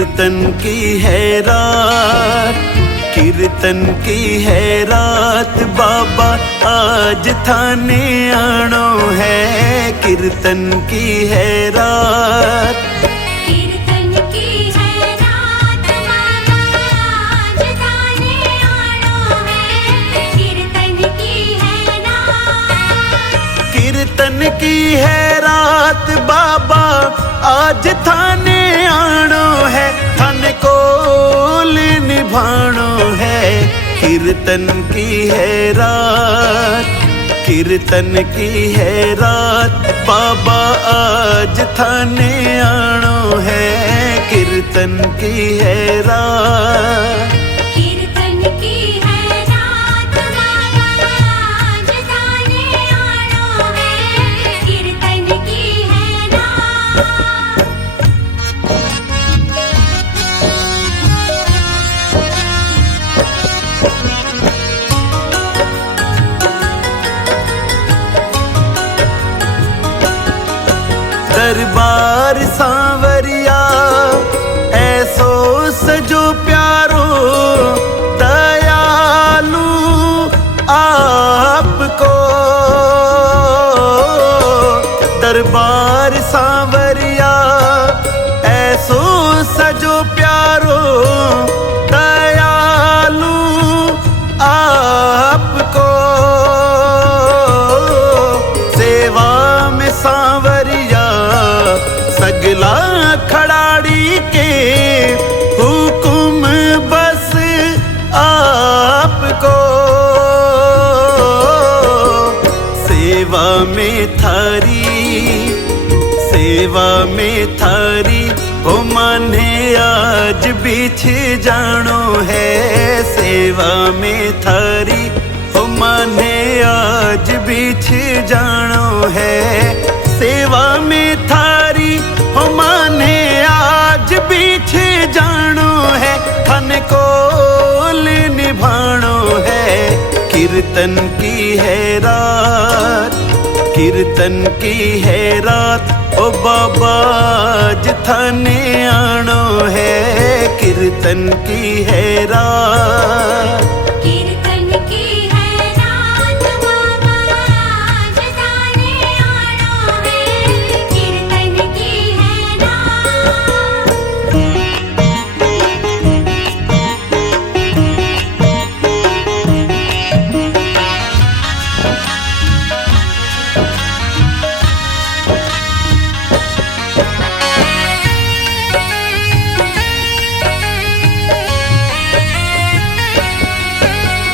कीर्तन की है रात, कीर्तन की है रात, बाबा आज थाने आनो है। कीर्तन की है रात, कीर्तन की है रात, बाबा आज थाने आनो है। कीर्तन की है रात, कीर्तन की है रात, बाबा आज थाने आनो है। थाने कोल निभानो है। कीर्तन की है रात, कीर्तन की है रात, बाबा आज थाने आनो है। कीर्तन की है रात, कीर्तन की है रात, बाबा आज थाने आनो है। कीर्तन की है रात, दरबार सांवरिया ऐसो सजो प्यारो, दयालु आपको। दरबार सांवरिया ऐसो सजो प्यारो, दयालु आपको। सेवा में सांवरिया सगला खड़ाड़ी के, हुकुम बस आपको। सेवा में थारी, सेवा में थारी, ओ माने आज बिछ जानो है। सेवा में थारी, ओ माने आज बिछ जानो है। सेवा में थारी, ओ माने आज बिछ जानो है। खन कोल निभानो है। कीर्तन की है रात, कीर्तन की है रात, ओ बाबा आज थाने आनो है। कीर्तन की है रात, कीर्तन की है रात, बाबा आज थाने आनो है। कीर्तन की है रात,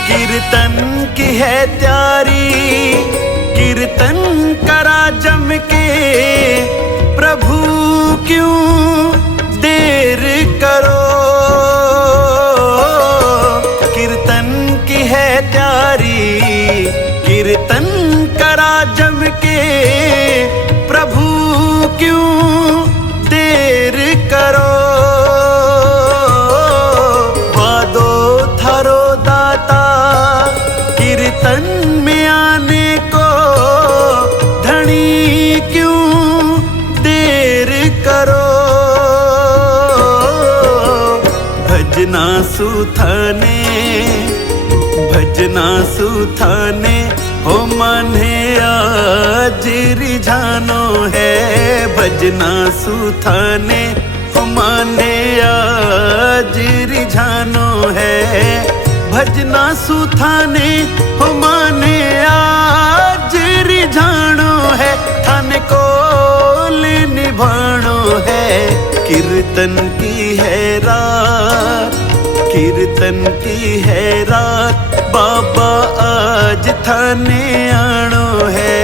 कीर्तन की है त्यारी, कीर्तन करा जम के। प्रभु क्यों देर करो, कीर्तन की है त्यारी, कीर्तन करा जम के। प्रभु क्यों देर करो, वादो थारो दाता कीर्तन में आने को। धनी क्यों देर करो, भजना सुथाने, भजना सुथाने, हो माने आज रिझानो है। भजना सुथाने, हो माने आज रिझानो है। भजना सुथाने, हो माने आज रिझानो है। थाने कोल निभानो है। कीर्तन की है रात, कीर्तन की है रात, बाबा आज थाने आनो है।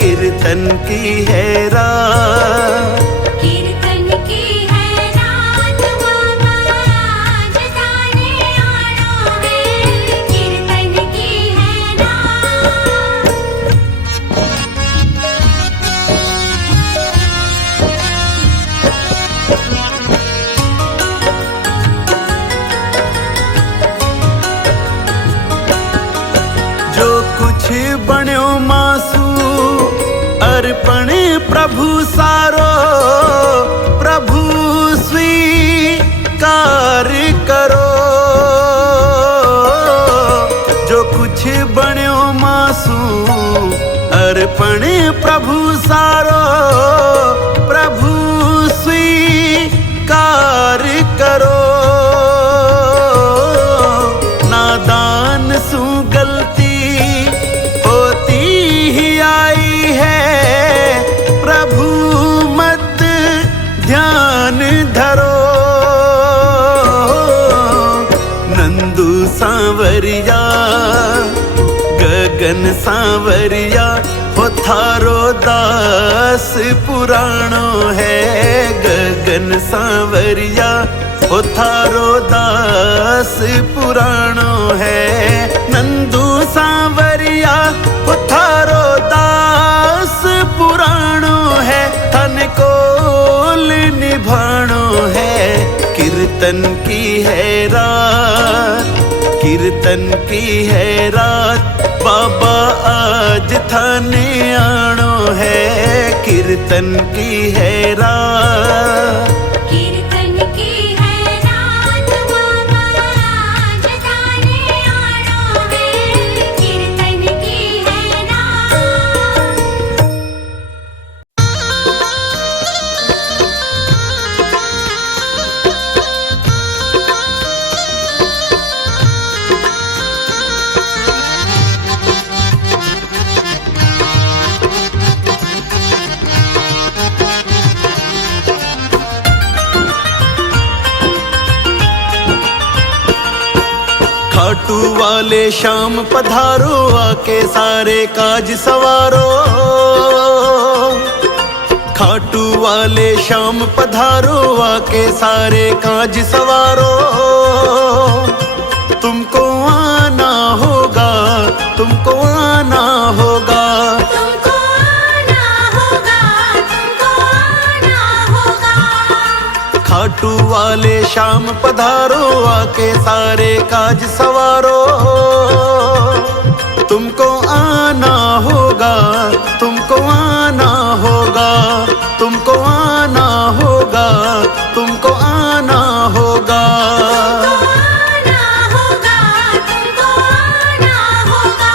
कीर्तन की है रात, कीर्तन की है रात, बाबा आज थाने आनो है। कीर्तन की है रात, जो कुछ बण्यो मासू अर्पण प्रभु सारो। प्रभु स्वी अर्पण प्रभु सारो प्रभु स्वीकार करो। नादान सु गलती होती ही आई है, प्रभु मत ध्यान धरो। नंदू सांवरिया गगन सांवरिया हो थारो दास पुराणो है। गगन सांवरिया हो थारो दास पुराणो है। नंदू सांवरिया हो थारो दास पुराणो है। थन कोल निभाणो है, कीर्तन की है रात, कीर्तन की है रात। बाबा आज थाने आनो है, कीर्तन की है रात। कीर्तन की है रात बाबा आज थाने आनो है, कीर्तन की है रात। खाटू वाले शाम पधारो, आके सारे काज सवारो। खाटू वाले शाम पधारो, आके सारे काज सवारो। तुमको आना होगा, तुमको आना होगा। तुमको आना होगा, तुमको आना होगा। खाटू वाले शाम पधारो, आके सारे काज सवारो। तुमको आना होगा, तुमको आना होगा। तुमको आना होगा, तुमको आना होगा। तुमको आना होगा, तुमको आना होगा।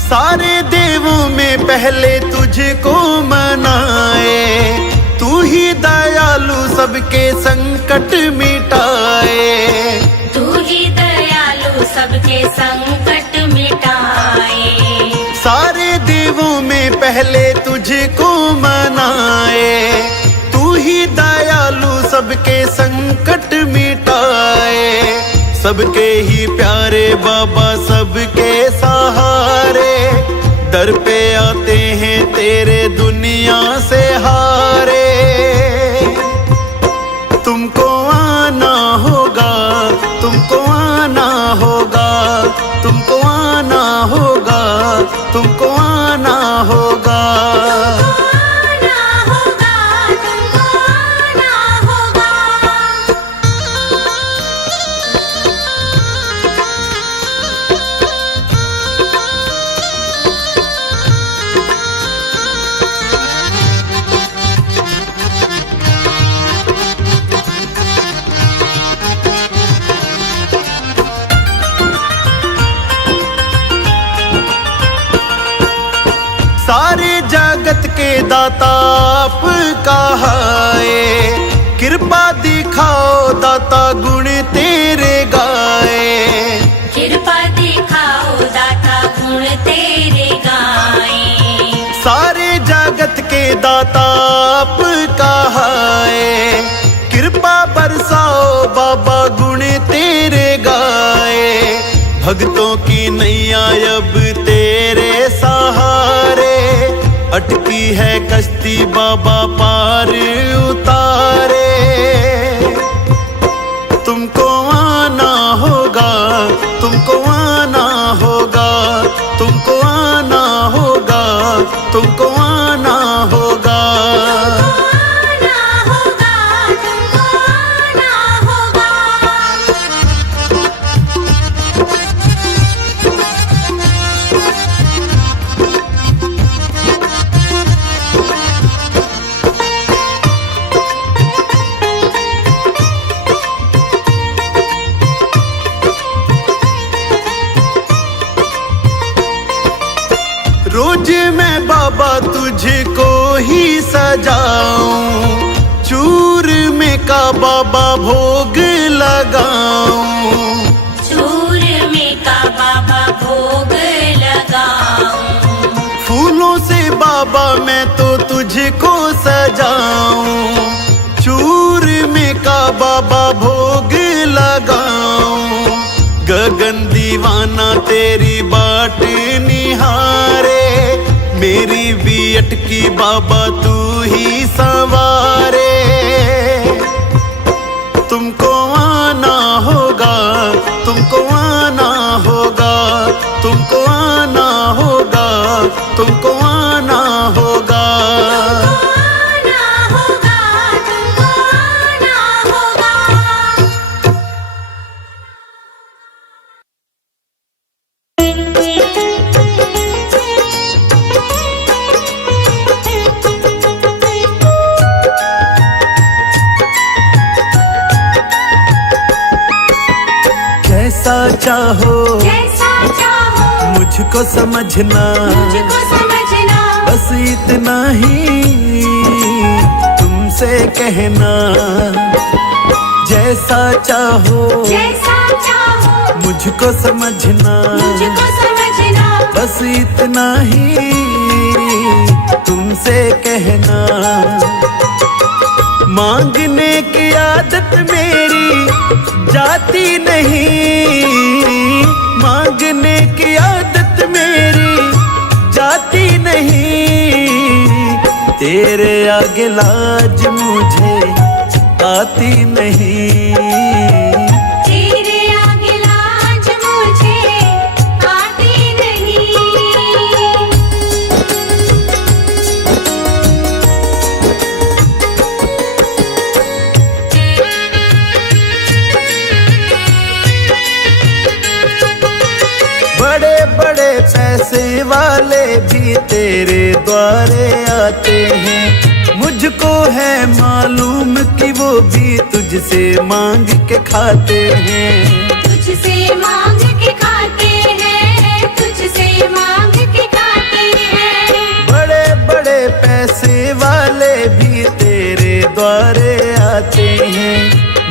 सारे देवों में पहले तुझको मनाए, तू ही दयालु सबके संकट मिटाए। तू ही दयालु सबके संकट मिटाए। सारे देवों में पहले तुझको मनाए, तू ही दयालु सबके संकट मिटाए। सबके ही प्यारे बाबा सबके सहारे, दर पे आते हैं तेरे दुनिया से हारे। तुमको आना होगा, तुमको आना होगा। तुमको आना होगा, तुमको आना होगा। तुमको आना होगा, तुमको आना होगा। सारे जगत के दाता आप कहाए, कृपा दिखाओ दाता गुण तेरे गाए। कृपा दिखाओ दाता गुण तेरे गाए। सारे जगत के दाता आप कहाए, कृपा बरसाओ बाबा गुण तेरे गाए। भक्तों की नैया अब तेरे सहारे, अटकी है कश्ती बाबा पार उतारे। तुमको आना होगा, तुमको आना होगा। तुमको आना होगा, तुमको आना होगा। तुमको आना होगा, तुमको आना होगा। सजाऊं, चूरमे का बाबा भोग लगाऊं, चूरमे का बाबा भोग लगाऊं, फूलों से बाबा मैं तो तुझको सजाऊं, चूरमे का बाबा भोग लगाऊं। गगन दीवाना तेरी बाट निहारे, मेरी भी अटकी बाबा तू ही संवारे। तुमको आना होगा, तुमको आना होगा, तुमको आना होगा, तुमको आना होगा। आना होगा, तुमको आना होगा। जैसा चाहो जैसा चाहो मुझको समझना, मुझको समझना, बस इतना ही तुमसे कहना। जैसा चाहो जैसा चाहो मुझको समझना, मुझको समझना, बस इतना ही तुमसे कहना। मांगने की आदत मेरी जाती नहीं, मांगने की आदत मेरी जाती नहीं, तेरे आगे लाज मुझे आती नहीं। तेरे आगे लाज मुझे आती नहीं। बड़े बड़े पैसे वाले भी तेरे द्वारे आते हैं, मुझको है मालूम कि वो भी तुझसे मांग के खाते हैं। तुझसे मांग के खाते हैं, तुझसे मांग के खाते हैं। बड़े बड़े पैसे वाले भी तेरे द्वारे आते हैं,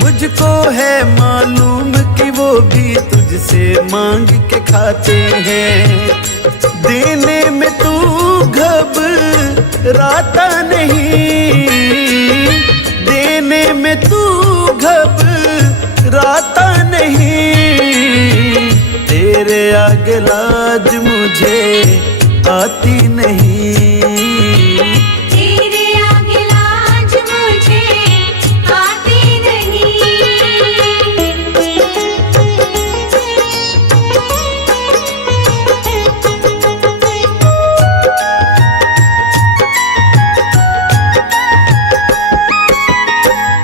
मुझको है मालूम कि वो भी तुझसे मांग के खाते हैं। देने में तू घबराता नहीं, देने में तू घबराता नहीं, तेरे आगे लाज मुझे आती नहीं। तेरे आगे लाज मुझे आती नहीं।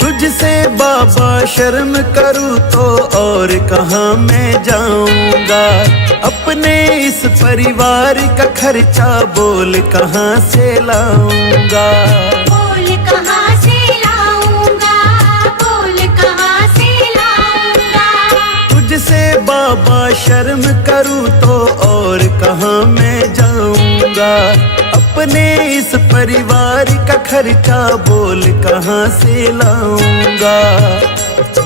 तुझसे बाबा शर्म करूँ तो और कहाँ मैं जाऊंगा, अपने इस परिवार का खर्चा बोल कहाँ से लाऊंगा। बोल कहाँ से लाऊंगा, बोल कहाँ से लाऊंगा। तुझसे बाबा शर्म करूँ तो और कहाँ मैं जाऊंगा, अपने इस परिवार का खर्चा बोल कहाँ से लाऊंगा।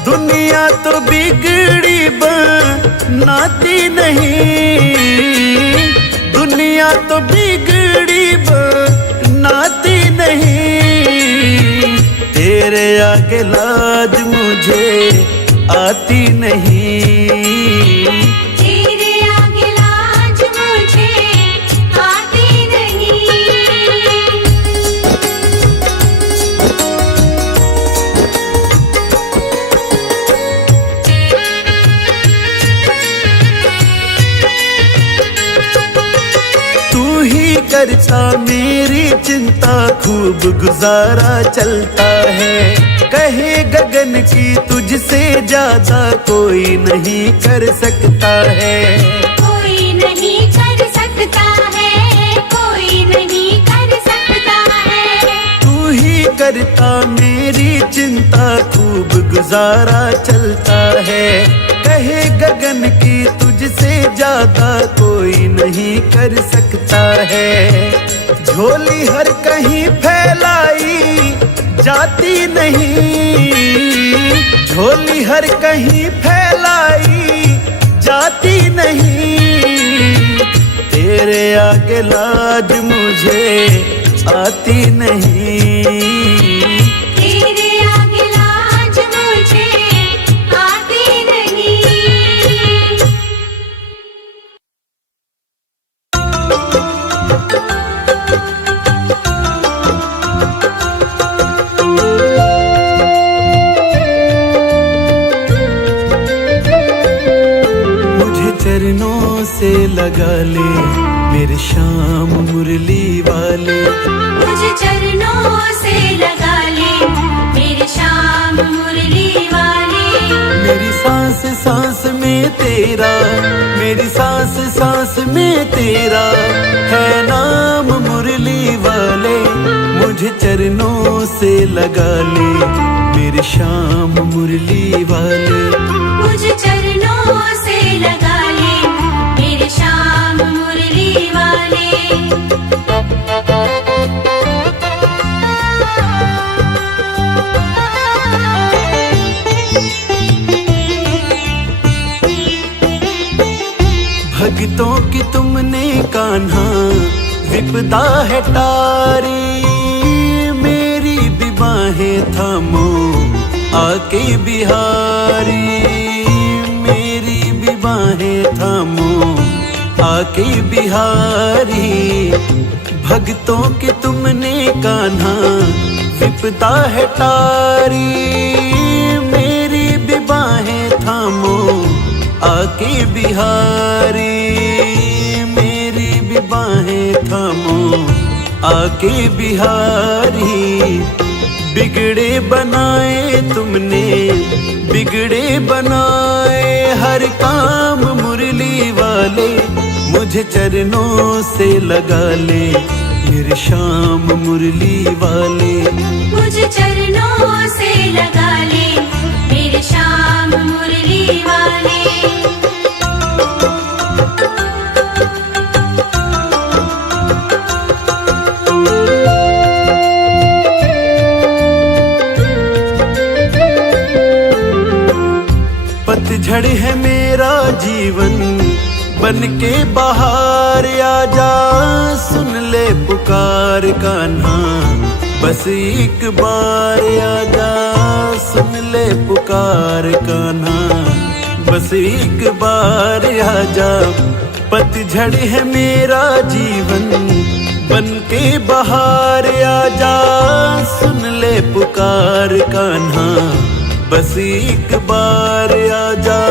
दुनिया तो बिगड़ी बनाती नहीं, दुनिया तो बिगड़ी बनाती नहीं, तेरे आगे लाज मुझे आती नहीं। तेरे आगे लाज मुझे आती नहीं। तू ही करता मेरी चिंता, खूब गुजारा चलता है। कहे गगन की तुझसे ज्यादा कोई नहीं कर सकता है, कोई नहीं कर सकता है, कोई नहीं कर सकता है। तू ही करता मेरी चिंता, खूब गुजारा चलता है। कहे गगन की तुझसे ज्यादा कोई नहीं कर सकता है। झोली हर कहीं फैलाई जाती नहीं, झोली हर कहीं फैलाई जाती नहीं। तेरे आगे लाज मुझे आती नहीं, तेरे आगे लाज मुझे आती नहीं। मुझे चरणों से लगा ले मेरे श्याम मुरली वाले, मुझे चरणों से लगा ले मेरे श्याम मुरली वाले। मेरी सांस सांस में तेरा, मेरी सांस सांस में तेरा है नाम मुरली वाले। मुझे चरणों से लगा ले मेरे श्याम मुरली वाले, मुझे चरणों से लगा ले मेरे श्याम मुरली वाले। भक्तों की तुमने कान्हा विपदा है टारी, मेरी भी बाहें थामो आके बिहारी, मेरी भी बाहें थामो आके बिहारी। भक्तों की तुमने कान्हा विपदा है टारी, मेरी भी बाहें थामो आके बिहारी, मेरी भी बाहें थामो आके बिहारी। बिगड़े बनाए तुमने, बिगड़े बनाए हर काम मुरली वाले। मुझे चरणों से लगा ले मेरे श्याम मुरली वाले, मुझे चरणों से लगा ले मेरे श्याम मुरली वाले। पतझड़ है मेरा जीवन बन के बाहर आजा, सुन ले पुकार कान्हा बस एक बार आजा, सुन ले पुकार कान्हा बस एक बार आजा। पतझड़ है मेरा जीवन बन के बाहर आजा, सुन ले पुकार कान्हा बस एक बार आजा,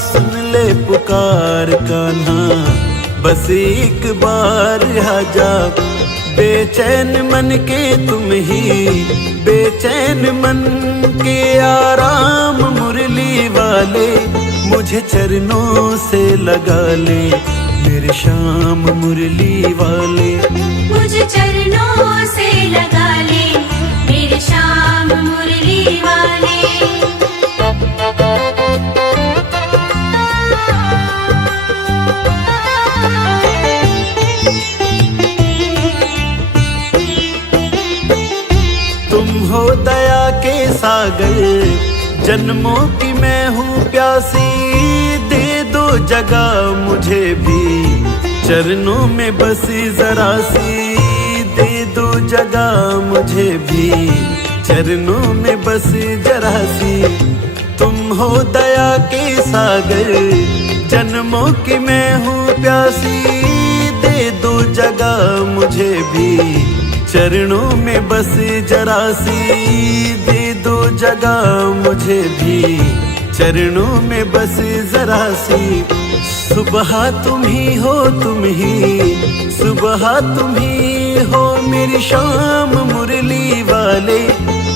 सुन ले पुकार कान्हा बस एक बार आजा। बेचैन मन के तुम ही, बेचैन मन के आराम मुरली वाले। मुझे चरणों से लगा ले मेरे श्याम मुरली वाले, मुझे चरणों से लगा ले मेरे श्याम मुरली वाले। तुम हो दया के सागर, जन्मों की मैं हूँ प्यासी। दे दो जगह मुझे भी चरणों में बसी जरा सी, दे दो जगह मुझे भी चरणों में बसी जरा सी। तुम हो दया के सागर, जन्मों की मैं हूँ प्यासी। दे दो जगह मुझे भी चरणों में बस जरा सी, दे दो जगह मुझे भी चरणों में बस जरा सी। सुबह तुम ही हो, तुम ही सुबह तुम ही हो मेरी शाम मुरली वाले।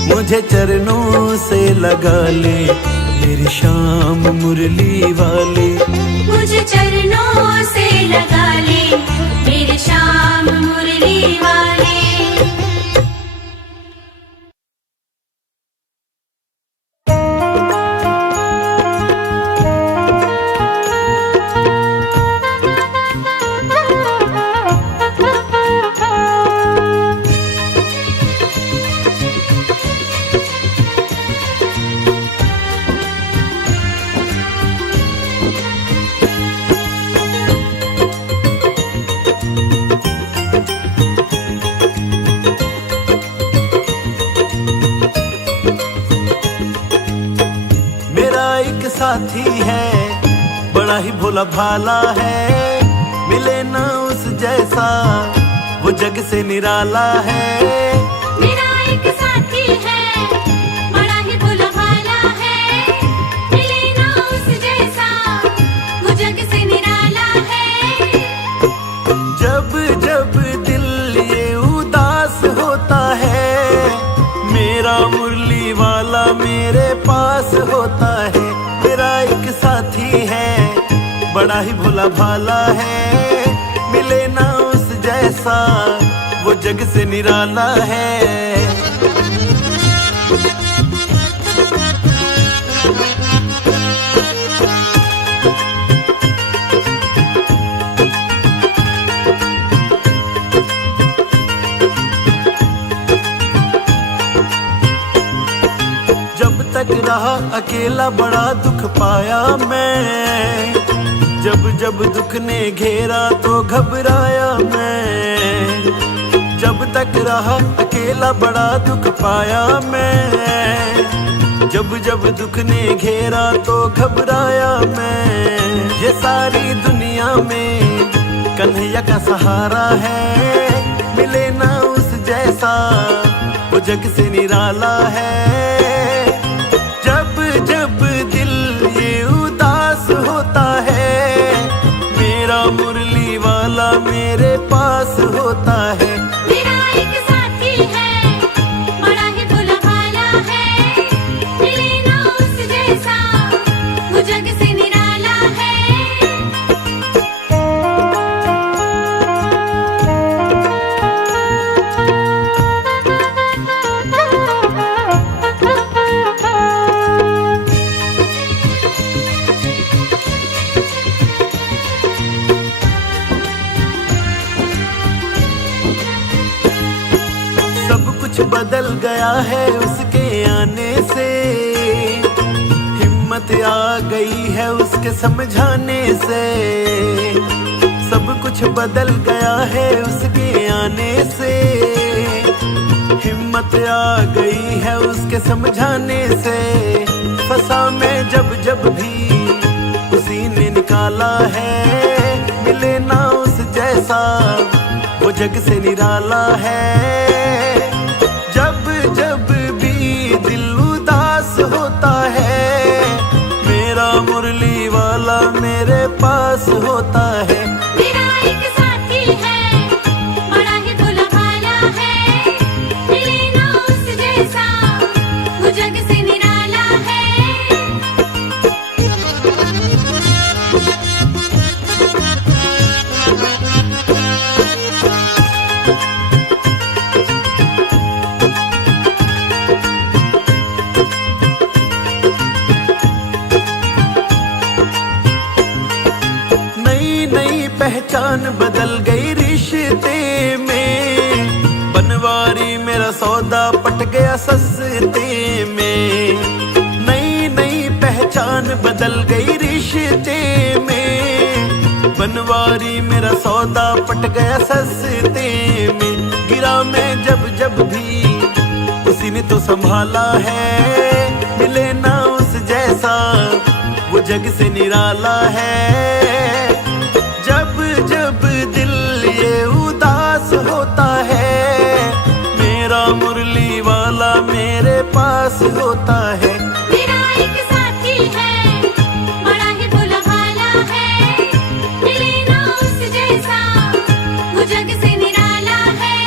मुझे चरणों से लगा ले मेरी शाम मुरली वाले, मुझे चरणों से लगा ले मेरे श्याम मुरली वाले। ही भोला भाला है, मिले ना उस जैसा वो जग से निराला है। मेरा एक साथी है, बड़ा ही भोला भाला है, मिले ना उस जैसा वो जग से निराला है। जब जब दिल ये उदास होता है, मेरा मुरली वाला मेरे पास होता है। मेरा एक साथी है, बड़ा ही भोला भाला है, मिले ना उस जैसा वो जग से निराला है। जब तक रहा अकेला बड़ा दुख पाया मैं, जब जब दुख ने घेरा तो घबराया मैं। जब तक रहा अकेला बड़ा दुख पाया मैं, जब जब दुख ने घेरा तो घबराया मैं। ये सारी दुनिया में कन्हैया का सहारा है, मिले ना उस जैसा वो जग से निराला है। जब जब दिल ये उदास होता है, मेरा मुरली वाला मेरे पास होता है। मेरा एक साथी है, बड़ा ही भोला भाला है, मिले ना उस जैसा वो जग से निराला है। सब कुछ बदल गया है उसके आने से, हिम्मत आ गई है उसके समझाने से। सब कुछ बदल गया है उसके आने से, हिम्मत आ गई है उसके समझाने से। फंसा मैं जब जब भी उसी ने निकाला है, मिले ना उस जैसा वो जग से निराला है। जब जब भी दिल उदास होता है, मेरा मुरली वाला मेरे पास होता है। मेरा एक साथी है, बड़ा ही भोला भाला है, मिले ना उस जैसा वो जग से निराला है। नई नई पहचान बदल गई रिश्ते में, बनवारी मेरा सौदा पट गया सस्ते में। नई नई पहचान बदल गई रिश्ते में, बनवारी मेरा सौदा पट गया सस्ते में। गिरा मैं जब जब भी उसी ने तो संभाला है, मिले ना उस जैसा वो जग से निराला है। जब जब दिल ये उदास होता है, मेरा मुरली वाला मेरे पास होता है। मेरा एक साथी है, बड़ा ही भोला भाला है, मिले ना उस जैसा वो जग से निराला है।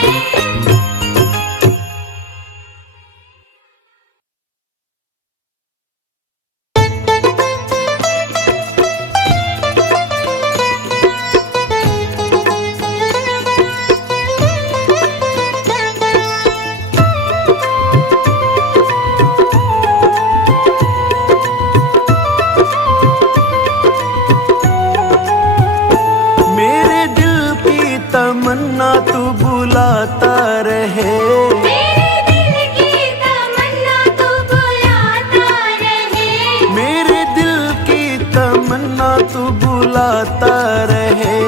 तमन्ना तू बुलाता रहे, मेरे दिल की तमन्ना तू बुलाता रहे। मेरे दिल की तमन्ना तू बुलाता रहे।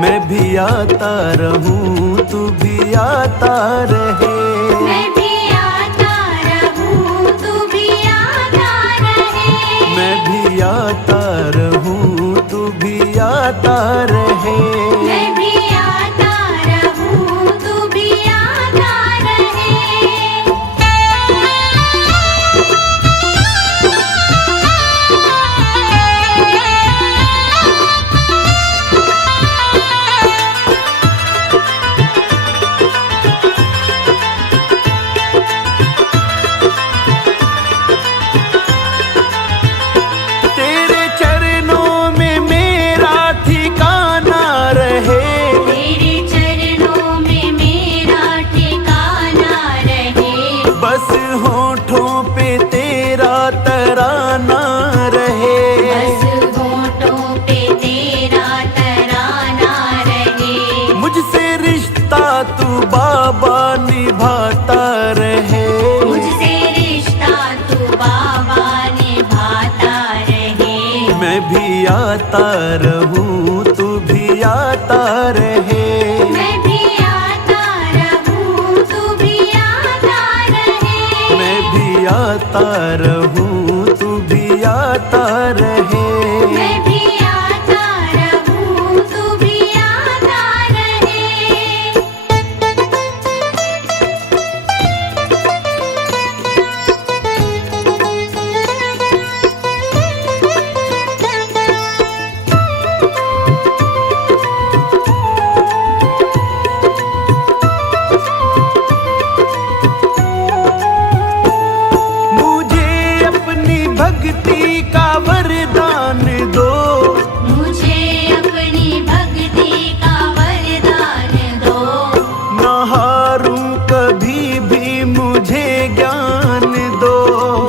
मैं भी आता रहूं तू भी आता रहे, मैं भी आता रहूं तू भी आता रहे। मैं भी आता रहूं तू आता रहे। मैं भी आता रहूं, तू भी आता रहे। तेरे चरणों में मेरा ठिकाना रहे। तेरे चरणों में मेरा ठिकाना रहे। बस होठों पे तेरा तराना रहे। बस होठों पे तेरा तराना रहे। मुझसे रिश्ता तू बाबा निभाता रहे। मुझसे रिश्ता तू बाबा निभाता रहे। मैं भी आता रहूं, तू भी आता रहे। मैं भी आता रहूं, तू भी आता रहे। मैं भी आता रहूं, तू भी आता रहे। मैं भी आता रहूं, तू भी आता रहे। मुझे अपनी भक्ति का वरदान दो। मुझे अपनी भक्ति का वरदान दो। ना हारूं कभी भी मुझे ज्ञान दो।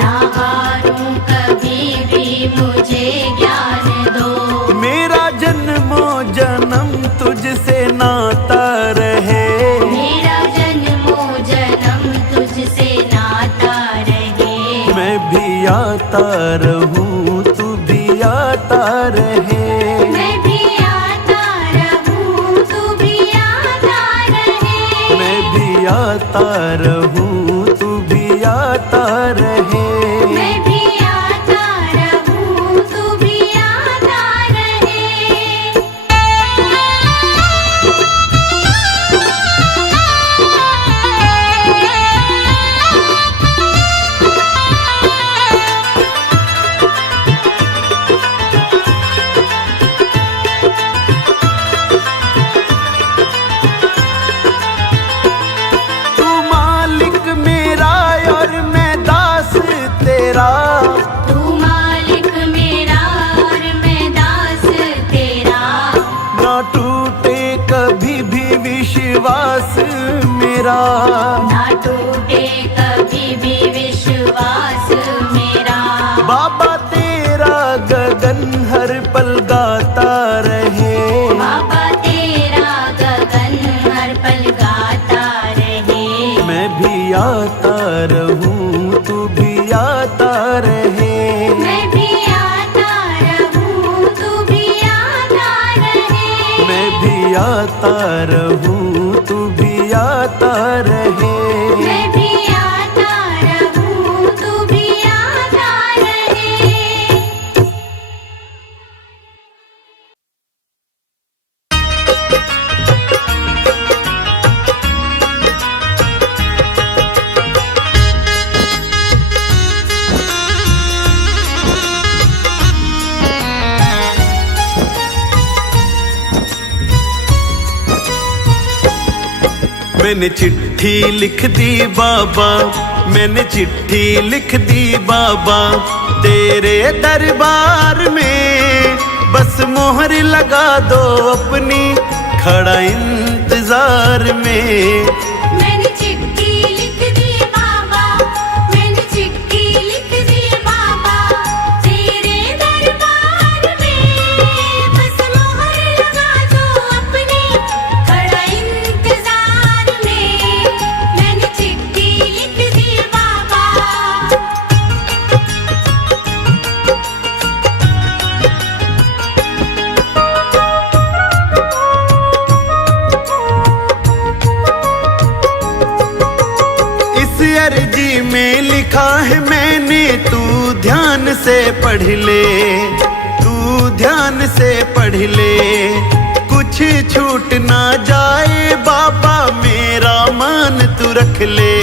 ना हारूं कभी भी मुझे ज्ञान दो। मेरा जन्मों जन्म तुझसे नाता रहे। मेरा जन्मों जन्म तुझसे नाता रहे। मैं भी आता रहूं, तू भी आता रहे। मैं भी आता रहूं, तू भी आता रहे। मैं भी आता रहूं, तू भी आता रहे। मैं भी आता रहूं, तू भी आता रहे। तू मालिक मेरा और मैं दास तेरा। तू मालिक मेरा और मैं दास तेरा। ना टूटे कभी भी विश्वास मेरा। ना टूटे कभी भी विश्वास मेरा। बाबा तेरा गगन हर पल गाता रहे। बाबा तेरा गगन हर पल गाता रहे। मैं भी आता रहूं, तू भी आता रहे। मैं भी आता रहूं, तू भी आता रहे। मैं भी आता रहूं, तू भी आता रहे। मैं भी आता रहूं, तू भी आता रहे। मैंने चिट्ठी लिख दी बाबा, मैंने चिट्ठी लिख दी बाबा तेरे दरबार में। बस मोहर लगा दो अपनी, खड़ा इंतजार में। मैंने चिट्ठी लिख दी बाबा, मैंने चिट्ठी लिख दी बाबा तेरे दरबार में। बस मोहर लगा दो अपनी, खड़ा इंतजार में। मैंने चिट्ठी लिख दी बाबा। अर्जी में लिखा है मैंने, तू ध्यान से पढ़ ले। तू ध्यान से पढ़ ले, कुछ छूट ना जाए बाबा, मेरा मान तू रख ले,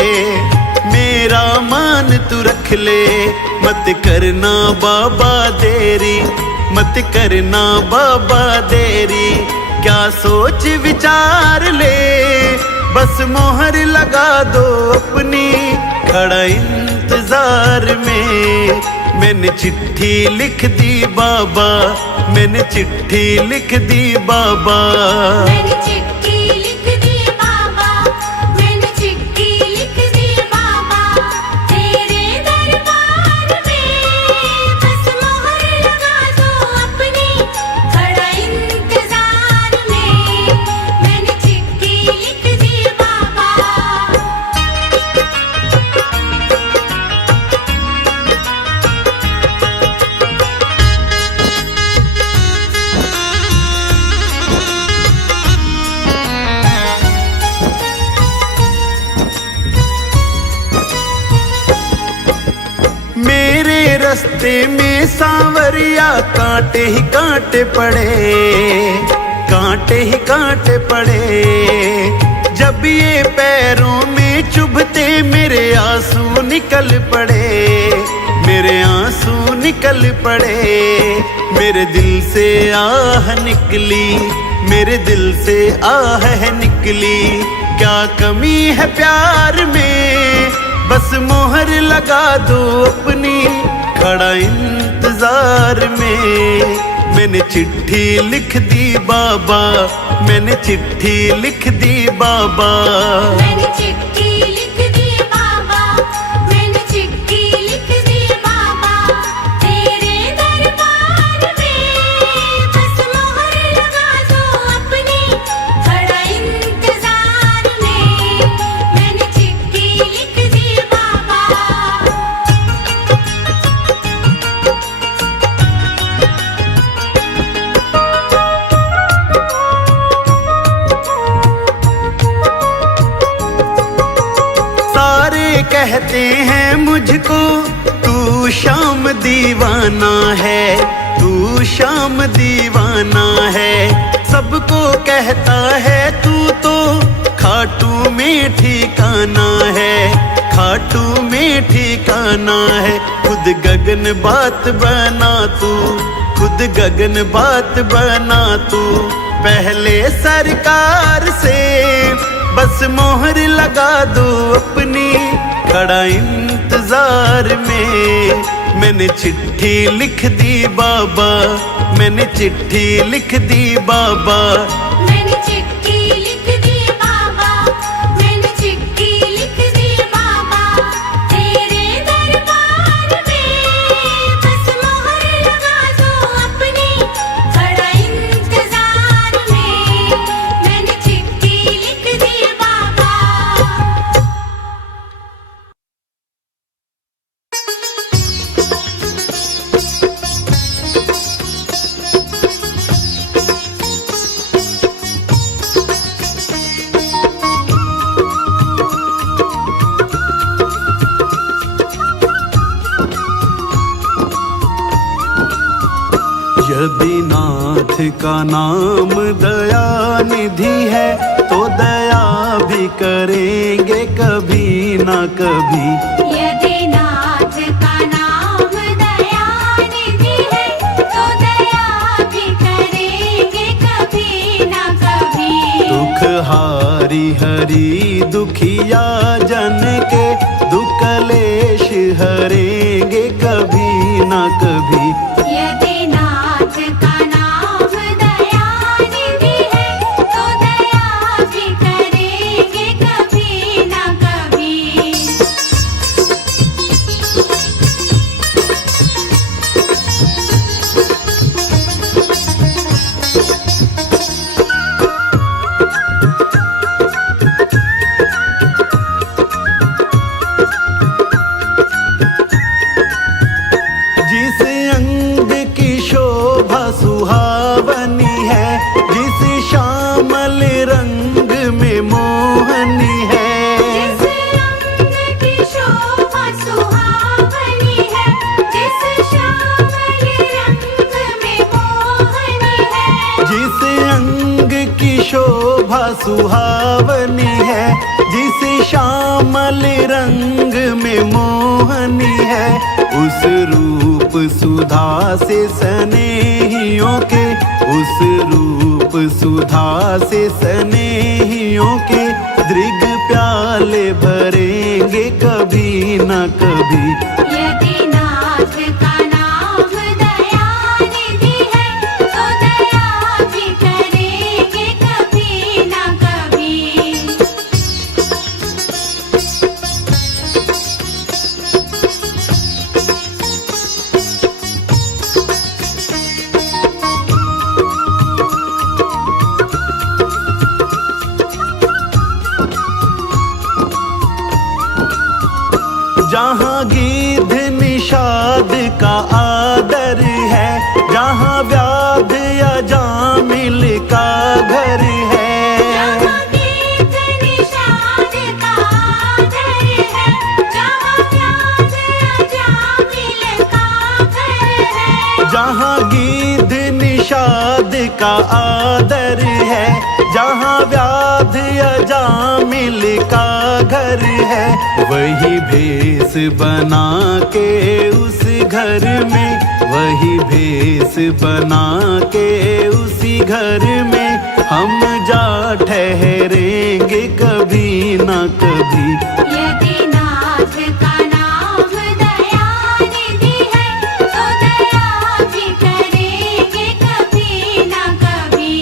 मेरा मान तू रख ले। मत करना बाबा देरी, मत करना बाबा देरी, क्या सोच विचार ले, बस मोहर लगा दो अपनी, खड़ा इंतजार में। मैंने चिट्ठी लिख दी बाबा, मैंने चिट्ठी लिख दी बाबा, मैंने चिट्ठी लिख दी बाबा, मैंने चिट्ठी लिख दी बाबा, तेरे दरबार में बस मोहर लगा दो अपनी, खड़ा इंतजार में। मैंने चिट्ठी लिख दी बाबा। मेरे रास्ते में सांवरिया कांटे ही कांटे पड़े, कांटे ही कांटे पड़े। जब ये पैरों में चुभते मेरे आंसू निकल पड़े, मेरे आंसू निकल पड़े। मेरे दिल से आह निकली, मेरे दिल से आह है निकली, क्या कमी है प्यार में, बस मोहर लगा दो अपनी, खड़ा इंतजार में। मैंने चिट्ठी लिख दी बाबा, मैंने चिट्ठी लिख दी बाबा, मैंने चिट्ठी लिख दी बाबा, मैंने चिट्ठी लिख दी बाबा, तेरे दरबार में बस मोहर लगा दो अपनी, खड़ा इंतजार में। मैंने चिट्ठी लिख दी बाबा। सारे कहते हैं मुझको तू शाम दीवाना है, तू शाम दीवाना है। सबको कहता है तू तो खाटू में ठिकाना है, खाटू में ठिकाना है। खुद गगन बात बना तू, खुद गगन बात बना तू, पहले सरकार से बस मोहर लगा दो अपनी, खड़ा इंतजार में। मैंने चिट्ठी लिख दी बाबा, मैंने चिट्ठी लिख दी बाबा, मैंने चिट्ठी लिख दी बाबा, मैंने चिट्ठी लिख दी बाबा, तेरे दरबार में बस मोहर लगा दो अपनी, खड़ा इंतजार में। मैंने चिट्ठी लिख दी बाबा। यदि नाथ का नाम दया निधि है, तो दया भी करेंगे कभी ना कभी। यदि नाथ का नाम दया निधि है, तो दया भी करेंगे कभी ना कभी। दुख हारी हरी दुखिया जन के, दुख कलेश हरेंगे कभी ना कभी। यदि नाथ का नाम दया निधि है, तो दया भी करेंगे कभी ना कभी। जिस अंग की शोभा सुहावनी है, जिस श्यामल रंग में मोहनी है, जिस अंग की शोभा सुहावनी है, जिस श्यामल रंग में जिस अंग की शोभा सुहावनी है, जिस श्यामल रंग में मोहनी है, उस रूप सुधा से स्नेहियों के, उस रूप सुधा से स्नेहियों के दृग प्याले भरेंगे कभी न कभी। यदि नाथ का नाम दयानिधि है, तो दया भी करेंगे कभी ना कभी। जहाँ गीध निषाद का आदर है, जहाँ व्याध या जामिल का घर है, जहाँ गीत निषाद का आदर है, जहाँ व्याध अजामिल का घर है, जहाँ गीध निषाद का आदर है, जहाँ व्याध या जामिल का घर है, वही भेष बना के उस घर में, वही भेष बना के उसी घर में हम जा ठहरेंगे कभी ना कभी। यदि नाथ का नाम दयानिधि है, तो दया भी करेंगे कभी ना कभी।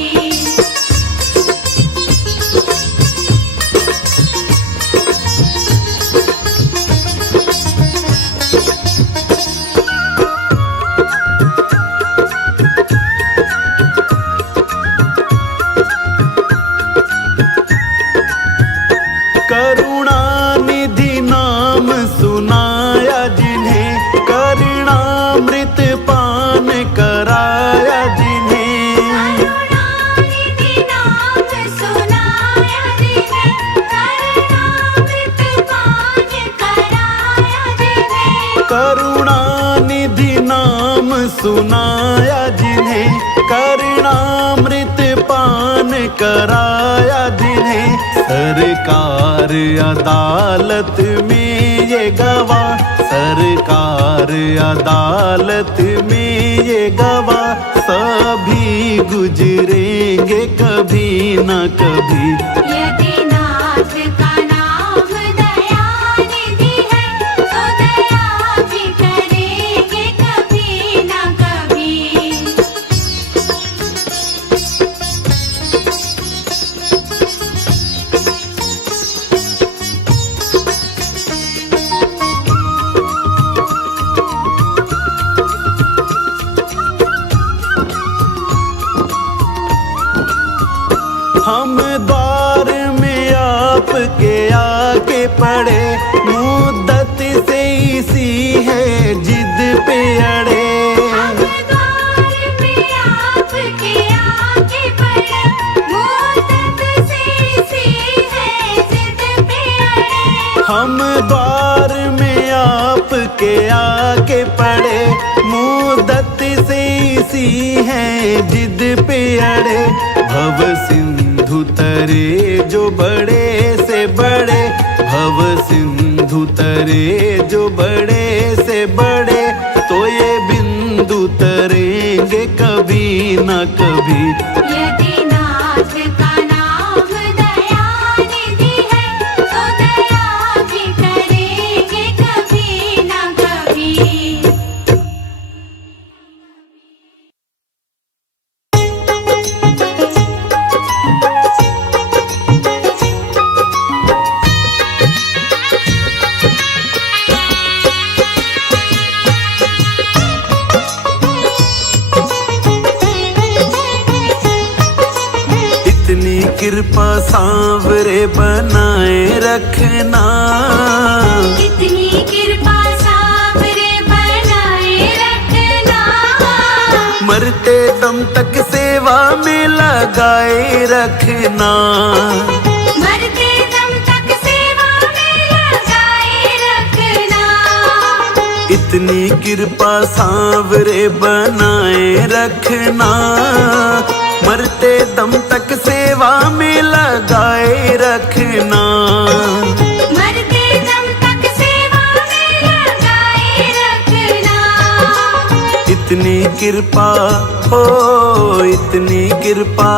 करुणानिधि नाम सुनाया जिन्हें, करुणामृत पान कराया जिन्हें, करुणानिधि नाम सुनाया जिन्हें, करुणामृत पान कराया जिन्हें, करुणानिधि नाम सुनाया जिन्हें, करुणामृत पान कराया जिन्हें, सरकार अदालत में ये गवाह, सरकार अदालत में ये गवाह, सभी गुजरेंगे कभी न कभी। यदि नाथ का नाम दयानिधि है, तो दया भी करेंगे कभी ना कभी। हम द्वार में आपके आके पड़े, मुद्दत से इसी है जिद पे अड़े, हम द्वार में आपके आगे बढ़े, मुद्दत से इसी है जिद पे अड़े, हम द्वार में आपके आके पड़े, मुद्दत से इसी है जिद पे अड़े, भव सिंधु तरे जो बड़े से बड़े, भव सिंधु तरे जो बड़े से बड़े, तो ये बिंदु तरेंगे कभी न कभी। यदि नाथ का नाम दयानिधि है, तो दया भी करेंगे कभी ना कभी। इतनी कृपा सांवरे बनाए रखना, इतनी कृपा सांवरे बनाए रखना, मरते दम तक सेवा में लगाए रखना, मरते दम तक सेवा में लगाए रखना। इतनी कृपा सांवरे बनाए रखना, मर मरते दम तक सेवा में लगाए रखना। मरते दम तक सेवा में लगाए रखना। इतनी कृपा हो इतनी कृपा।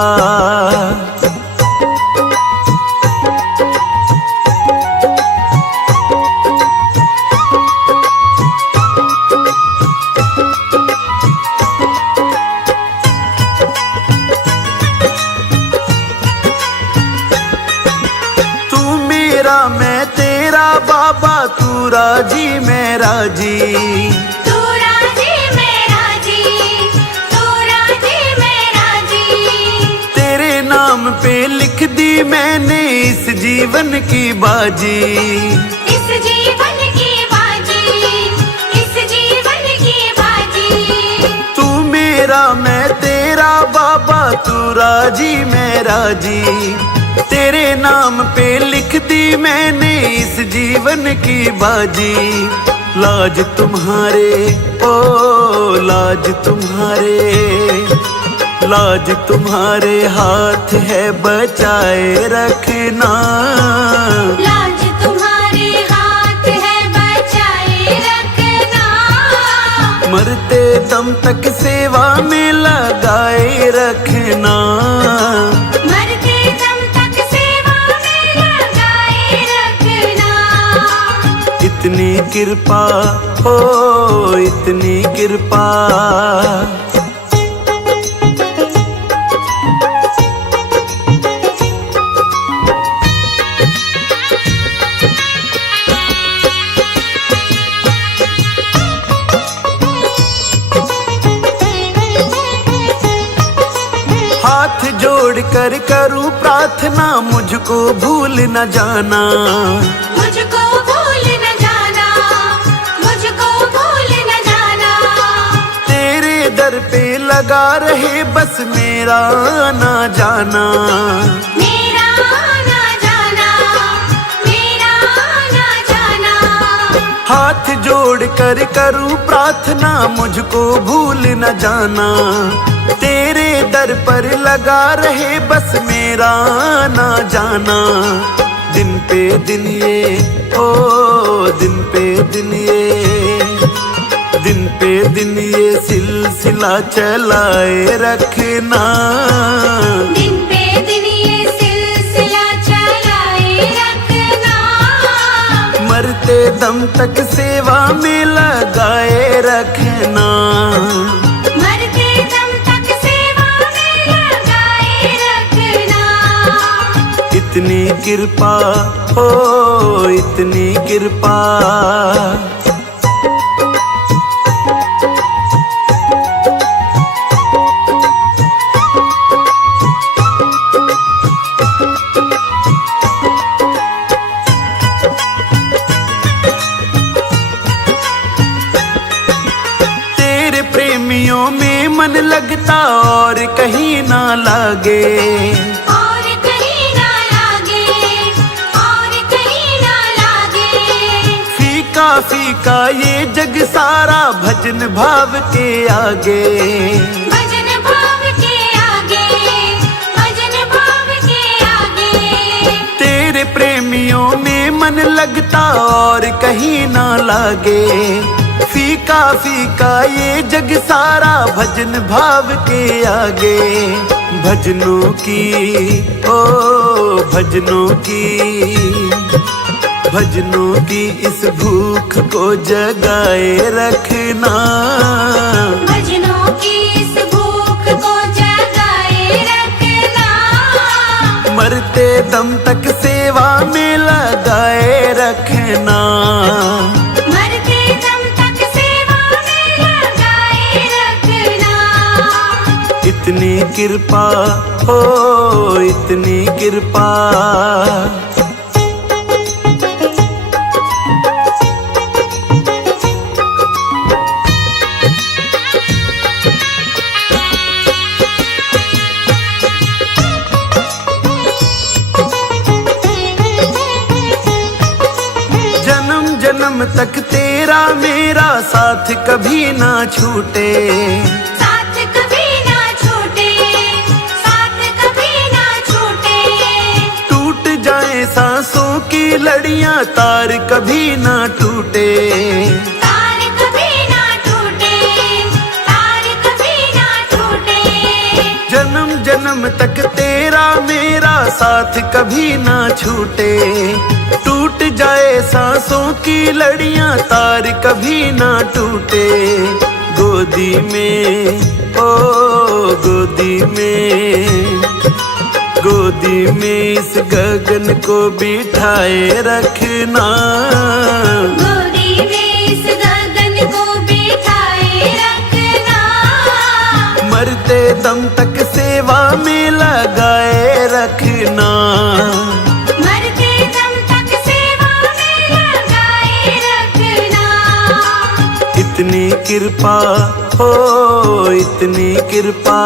मैं तेरा बाबा तू राजी मैं राजी। तू राजी मैं राजी। तू राजी मैं राजी। तेरे नाम पे लिख दी मैंने इस जीवन की बाजी। इस जीवन की बाजी। इस जीवन की बाजी। तू मेरा मैं तेरा बाबा तू राजी मैं राजी। तेरे नाम पे लिख दी मैंने इस जीवन की बाजी। लाज तुम्हारे ओ लाज तुम्हारे, लाज तुम्हारे हाथ है बचाए रखना। लाज तुम्हारे हाथ है बचाए रखना। मरते दम तक सेवा में लगाए रखना। इतनी कृपा हो इतनी कृपा। हाथ जोड़ कर करूं प्रार्थना मुझको भूल न जाना। मुझको भूल न जाना। मुझको भूल न जाना। तेरे दर पे लगा रहे बस मेरा ना जाना। मेरा ना जाना। मेरा ना जाना। हाथ जोड़ कर करूं प्रार्थना मुझको भूल न जाना। तेरे दर पर लगा रहे बस मेरा ना जाना। दिन पे दिन ये ओ दिन पे दिन ये, दिन पे दिन ये सिलसिला चलाए रखना। दिन पे दिन ये सिलसिला चलाए रखना। मरते दम तक सेवा में लगाए रखना। मरते दम तक सेवा में लगाए रखना। इतनी कृपा हो इतनी कृपा। तेरे प्रेमियों में मन लगता और कहीं ना लागे। और कहीं ना लागे। और कहीं ना लागे। फीका फीका ये जग सारा भजन भाव के आगे। भजन भाव के आगे। भजन भाव के आगे। तेरे प्रेमियों में मन लगता और कहीं ना लागे। फीका फीका ये जग सारा भजन भाव के आगे। भजनों की ओ भजनों की, भजनों की इस भूख को जगाए रखना। भजनों की इस भूख को जगाए रखना। मरते दम तक सेवा में लगाए रखना। मरते दम तक सेवा में लगाए रखना। इतनी कृपा हो इतनी कृपा। जन्म तक तेरा मेरा साथ कभी ना छूटे। साथ कभी ना छूटे। साथ लड़ियां तार कभी ना टूटे, तार कभी ना टूटे, तार कभी ना टूटे। जन्म जन्म तक तेरा मेरा साथ कभी ना छूटे। टूट जाए सांसों की लड़ियां तार कभी ना टूटे। गोदी में ओ गोदी में, गोदी में इस गगन को बिठाए रखना, गोदी में इस गगन को बिठाए रखना। मरते दम तक सेवा में लगाए रखना, मरते दम तक सेवा में लगाए रखना। इतनी कृपा हो इतनी कृपा।